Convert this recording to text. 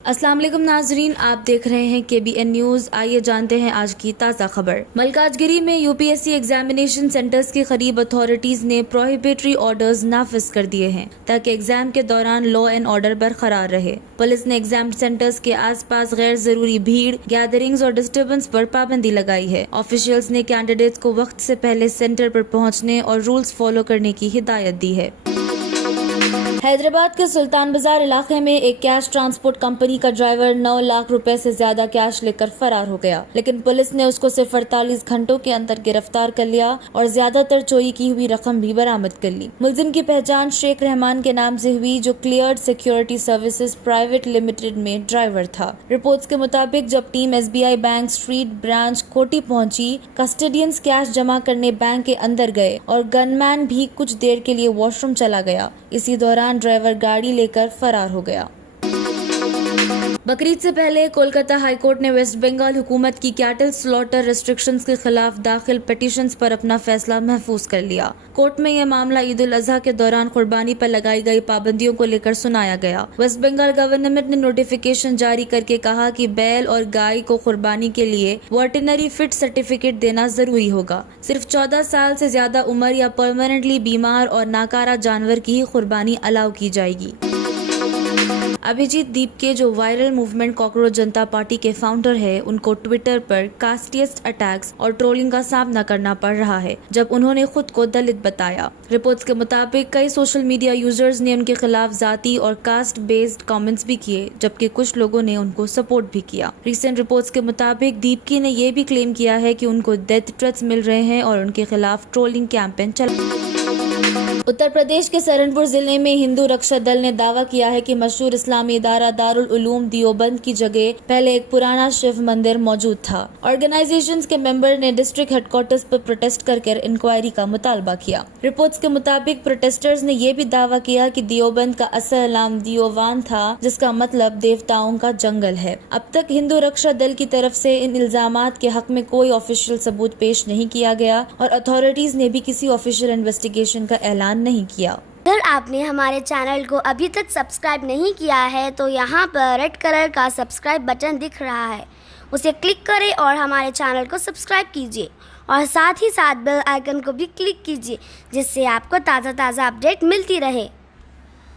السلام علیکم ناظرین، آپ دیکھ رہے ہیں KBN نیوز۔ آئیے جانتے ہیں آج کی تازہ خبر۔ ملکاجگیری میں UPSC ایگزامینیشن سینٹرز کے قریب اتھارٹیز نے پروہیبیٹری آرڈرز نافذ کر دیے ہیں تاکہ ایگزام کے دوران لا اینڈ آرڈر برقرار رہے۔ پولیس نے ایگزام سینٹرز کے آس پاس غیر ضروری بھیڑ، گیدرنگز اور ڈسٹربنس پر پابندی لگائی ہے۔ آفیشیلز نے کینڈیڈیٹس کو وقت سے پہلے سینٹر پر پہنچنے اور رولز فالو کرنے کی ہدایت دی ہے۔ حیدرآباد کے سلطان بازار علاقے میں ایک کیش ٹرانسپورٹ کمپنی کا ڈرائیور 9 لاکھ روپے سے زیادہ کیش لے کر فرار ہو گیا، لیکن پولیس نے اس کو صرف 48 گھنٹوں کے اندر گرفتار کر لیا اور زیادہ تر چوری کی ہوئی رقم بھی برآمد کر لی۔ ملزم کی پہچان شیخ رحمان کے نام سے ہوئی، جو cleared security services private limited میں ڈرائیور تھا۔ رپورٹس کے مطابق جب team SBI bank street branch Koti پہنچی، کسٹڈینز کیش جمع کرنے بینک کے اندر گئے اور گن مین بھی کچھ دیر کے لیے واش روم چلا گیا۔ اسی دوران ڈرائیور گاڑی لے کر فرار ہو گیا۔ بقرعید سے پہلے کولکتہ ہائی کورٹ نے ویسٹ بنگال حکومت کی کیٹل سلاٹر ریسٹرکشنز کے خلاف داخل پٹیشنز پر اپنا فیصلہ محفوظ کر لیا۔ کورٹ میں یہ معاملہ عید الاضحیٰ کے دوران قربانی پر لگائی گئی پابندیوں کو لے کر سنایا گیا۔ ویسٹ بنگال گورنمنٹ نے نوٹیفیکیشن جاری کر کے کہا کہ بیل اور گائے کو قربانی کے لیے ویٹرنری فٹ سرٹیفکیٹ دینا ضروری ہوگا۔ صرف 14 سال سے زیادہ عمر یا پرماننٹلی بیمار اور ناکارہ جانور کی ہی قربانی الاؤ کی جائے گی۔ ابھیجیت دیپ کے، جو وائرل موومنٹ کاکروچ جنتا پارٹی کے فاؤنڈر ہے، ان کو ٹویٹر پر کاسٹیسٹ اٹیکس اور ٹرولنگ کا سامنا کرنا پڑ رہا ہے جب انہوں نے خود کو دلت بتایا۔ رپورٹس کے مطابق کئی سوشل میڈیا یوزرز نے ان کے خلاف ذاتی اور کاسٹ بیسڈ کامنٹس بھی کیے، جبکہ کچھ لوگوں نے ان کو سپورٹ بھی کیا۔ ریسنٹ رپورٹس کے مطابق دیپکی نے یہ بھی کلیم کیا ہے کہ ان کو ڈیتھ تھریٹس مل رہے ہیں اور ان کے خلاف ٹرولنگ کیمپین اتر پردیش کے سہارنپور ضلع میں ہندو رکشا دل نے دعویٰ کیا ہے کہ مشہور اسلامی ادارہ دارالعلوم دیوبند کی جگہ پہلے ایک پرانا شیو مندر موجود تھا۔ آرگنائزیشنز کے ممبر نے ڈسٹرکٹ ہیڈ کوارٹرز پر پروٹیسٹ کر انکوائری کا مطالبہ کیا۔ رپورٹس کے مطابق پروٹیسٹرز نے یہ بھی دعویٰ کیا کہ دیوبند کا اصل نام دیووان تھا، جس کا مطلب دیوتاؤں کا جنگل ہے۔ اب تک ہندو رکشا دل کی طرف سے ان الزامات کے حق میں کوئی آفیشیل ثبوت پیش نہیں کیا گیا اور اتھارٹیز نے بھی کسی آفیشیل انویسٹیگیشن کا اعلان نہیں کیا۔ اگر آپ نے ہمارے چینل کو ابھی تک سبسکرائب نہیں کیا ہے تو یہاں پر ریڈ کلر کا سبسکرائب بٹن دکھ رہا ہے، اسے کلک کریں اور ہمارے چینل کو سبسکرائب کیجیے اور ساتھ ہی ساتھ بیل آئیکن کو بھی کلک کیجیے، جس سے آپ کو تازہ اپڈیٹ ملتی رہے۔